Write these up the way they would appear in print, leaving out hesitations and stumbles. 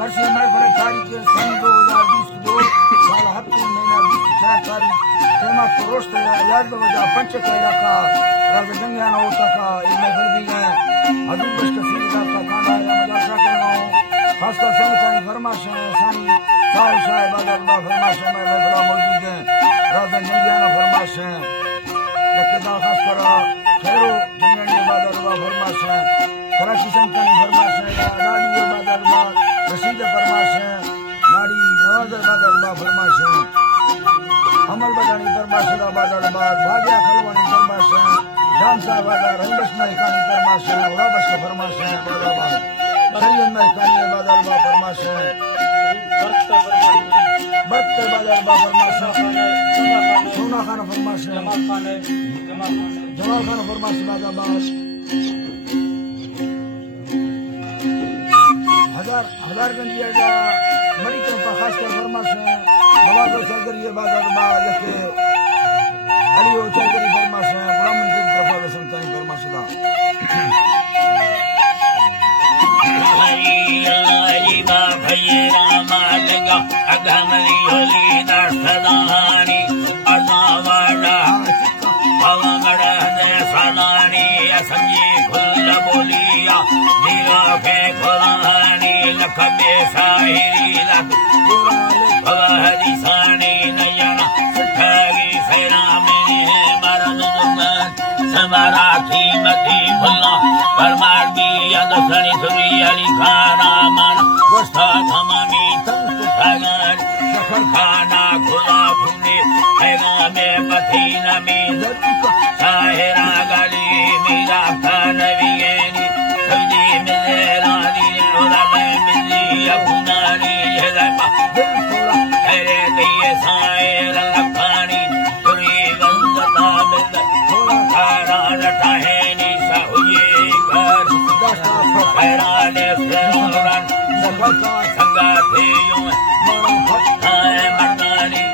मर्सी महफिल तारीख सन 2022 साल हफ्ते महीना 24 तारीख प्रेमा फरोश्त याद वजा पंच कैला का राज गंगा न होता का ये महफिल भी गए हजूर मुस्तफी का कांडा या मदरसा करना खासकर संगतानी फरमाश है सानी साल साहिब अल्लाह फरमाश में महफिल मौजूद है राज गंगा न फरमाश है लकदा खासकर खैरो दुनिया इबादत अल्लाह फरमाश है कराची संगतानी फरमाश है नाड़ी इबादत अल्लाह रशीद फरमाश है नाड़ी नवाज इबादत अल्लाह फरमाश है अमल बदानी फरमाश इबादत अल्लाह भाग्या खलवानी फरमाश है जान साहब वाला रंगश महकानी फरमाश है उलाबश का फरमाश है इबादत सैयद महकानी इबादत अल्लाह फरमाश है बरकत इबादत अल्लाह फरमाश है सोना खान फरमाश है जमाल खान फरमाश इबादत हजार गंजिया का मरी के खास कर फरमाश है नवाज चौधरी इबादत अल्लाह जैसे अली चौधरी फरमाश है गुलाम मंजीर तरफा संतान फरमाश दा भैया रामालगा अगमरी होली दर्शदानी अल्लाह वाला सलानी संजी खुल बोलिया दिला के खुलानी लखबे साहिरी लख हरी सानी नयना सुठगी सेरा मेरी है मरद समारा की मती भुल्ला परमार भी अदसनी सुरी अली खाना मन गुस्सा थमामी तंक ठगन सफर खाना खुला फुने हैगा में पथीना में साहिरा गली मेरा खानवियनी खुदी मिलेरा दी उड़ा में मिली अबुनानी यलपा अरे दिए साहिरा लखानी सुरी गंगता मिल खाना लटा है नी साहुए कर खैराने फिरन सबका संगा थे यूं मरण मरदानी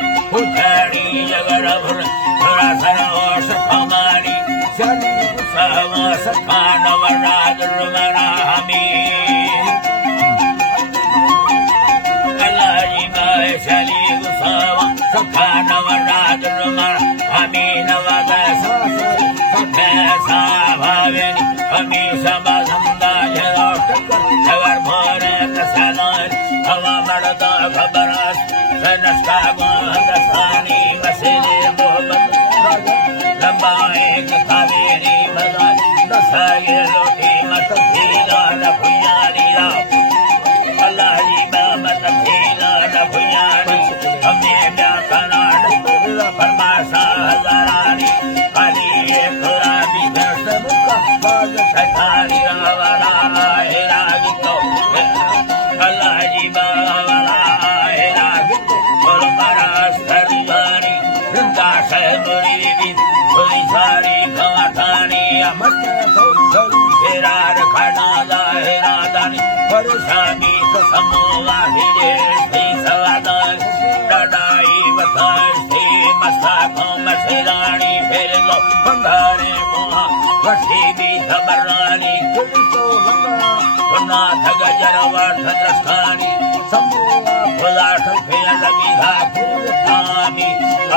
उठानी जगर भर थोड़ा सरा और सफामानी चली सहवा सखान वराज रुमना हमीर अल्लाह जी माए चली गुसावा सखान वराज रुमना हमीर वदस कैसा भावेनी हमेशा बंदा जगर भोरे कसलान हवा मरदा खबरात नस्ता गोंदसानी मसले मोहब्बत लंबाए कथावेरी मजाज दसाए रोटी मत भीला न भुयारी रा अल्लाह जी मत भीला न भुयारी हमें क्या कनाड फरमासा हजारानी अली खुदा भी भरत मुका बाग सखारी वाला हेरा गितो अल्लाह जी वाला हेरा गितो और मरास हरिवानी जिंदा से मुरीदी खुदी सारी खवातानी अमत तो हेरा रखना दा हेरा दानी परेशानी कसमवा हिरे थी सवादान डडाई बताई थी मस्ता को मसेरानी फिर लो बंधारे मोहा वसी भी खबरानी कुल तो लंगा सुना थग जरवा थदस्तानी समूहा खुदा ठुके लगी हा फूटानी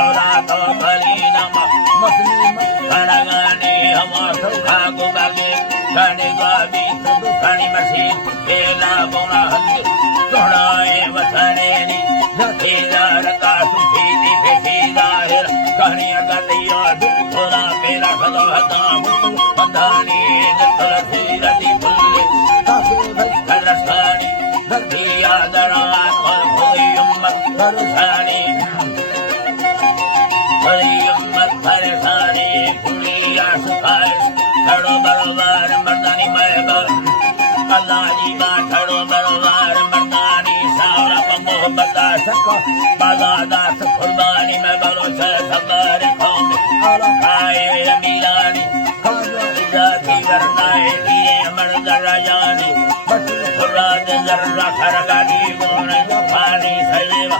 औरा तो भली नमा मसली खड़गानी हमा सुखा गुबागे खाने गावी सुदु खानी मसी केला बोना हंगे दोहराए वतने नी जथेदार का सुखी दी फेसी जाहिर कहानियां गतिया दुखरा मेरा खलो हता बंधानी नखल सीरा दी बुल्ले तासे भई कलसानी धरतिया दरा को कोई उम्मत परेशानी पुलिया सुखाए ठड़ो बरोबार मर्दानी महबा अल्लाह जी बा ठड़ो बरोबार मर्दानी सारा मोहब्बत सको बाजादा खुरबानी में बरो से सबर कौम और खाए अमीरानी खाजो जाती वरनाए दिए मर्द राजानी बटू Aurad zarra khargadi gune pani sayeva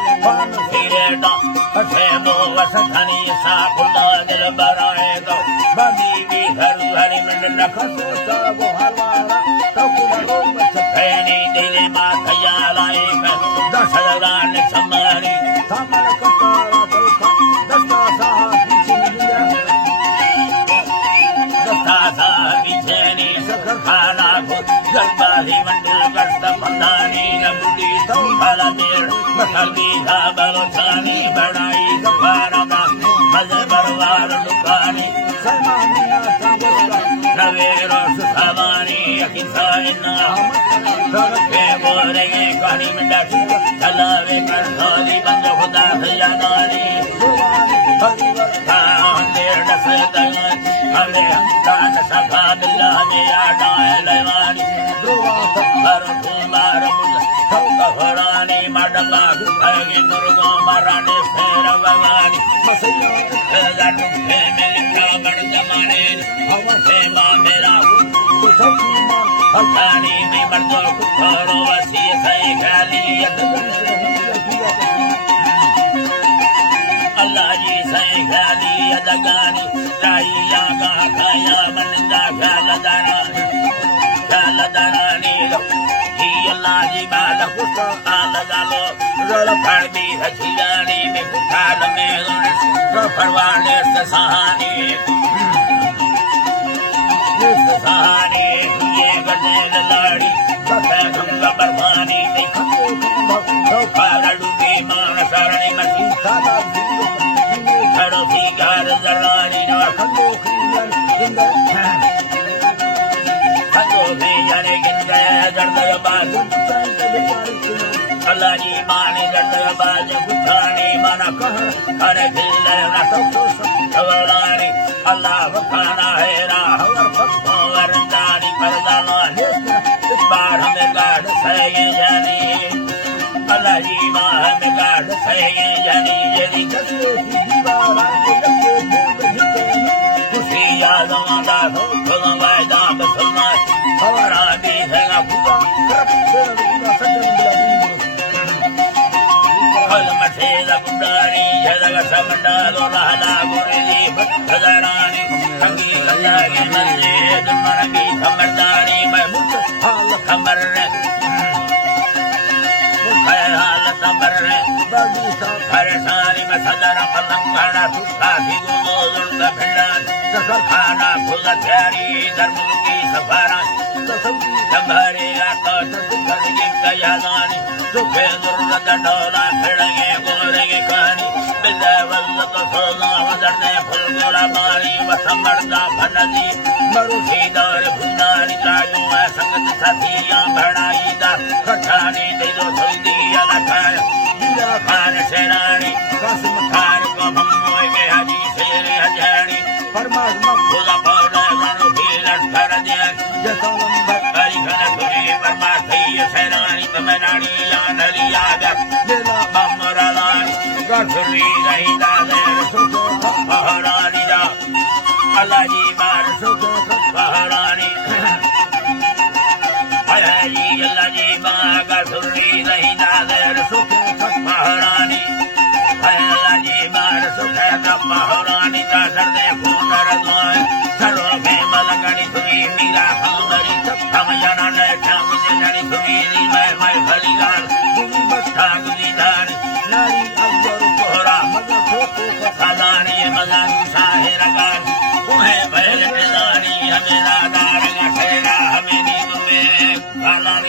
sireta asemo vasathani sa khulda dil baraye to badi bi haru hari min nakhaso sa bo harwara kaukula rom chapeni dile ma khayalai ka dasadaran samari thamara katara tauka dasta sa bichiniya dasta sa bichini sakhana ko jalbali mandul gasta bandani nabudi tawala mir makalbi da balotani badai safara da mazbarwar dukani salmaniya sabasta navero suhamani akisaina sarke bore kani mandati talave karhali bando khuda khayanani der dasatan ale han sabha billahi ya dailani Harani madala agi nurgo marane feravani masayani femeli ragan jamane avasema mera kuthima harani me mardo kutharo vasi sai gali Allah ji sai gali adagani raiya ga kaya nanda galadana Allah ji bala kusta ala galo rala pardi hachilani me kutala me ro parwane sahani ye gade ladi sathanga barwani me kho paralu me man sarani masi sada tharo sigar zarani na kho khiyan ginda kho khiyane ginda jardaya bad Allah ji mane jardaya bad kuthani mana kah kare dille na to sawarani Allah vakana hera har fakko varndani pardalani bar hame gad saye yani Allah ji mane gad saye yani yedi kasle diwaran kusi yazamanda khona vaida basalna hawarani hega puja karapse Kalmatela Budari, Yadaga Samanda, Lala Gurili, Badarani, Tangi Kalagani, Maragi, Kamardani, my Buddha, Hall Kamar, Hall Kamar, Badisa, Paratani, Masadara, Palangana, Tukafi, the Pendan, Sakana, Pulatari, Darmuki, Safara, Kamari, Kayadani. Together the Dola, Perage, Gorege, Kani, Bedaval, the Sola, Wazarne, Pulgora, Mari, Vasamarda, Panadi, Maruhida, Punani, Taju, Sangat, Banaida, Katani, Dedo, Sudi, Alakaya, Kana, Serani, Kasumakari, Mamoy, Haji, Seri, Hajani, Parmas, Makula, Pada, Manupilas, Paradian, Jatalam, Bakari, Kanakuri, Parmati, Serani, Tamanani, Yanaliada, Lila, Bamuralani, Gaturi, Gaida, Maharanida, Alaji, Bar, Maharani, Ayali, Alaji, Gaturi, Gaida, Maharani, Ayalaji, Bar, Maharani, Tasarde, Kunaradwan, Sarope, Malangani, Turi, Mila, Hamari, Tamayana, Tamayana, Turi, my Haligan, Tagilidan, Nari, Abdul Pohra, Salani, Malan, Sahiragan, Uhe, Bailani, Amina, Daranga, Hamini, Alani.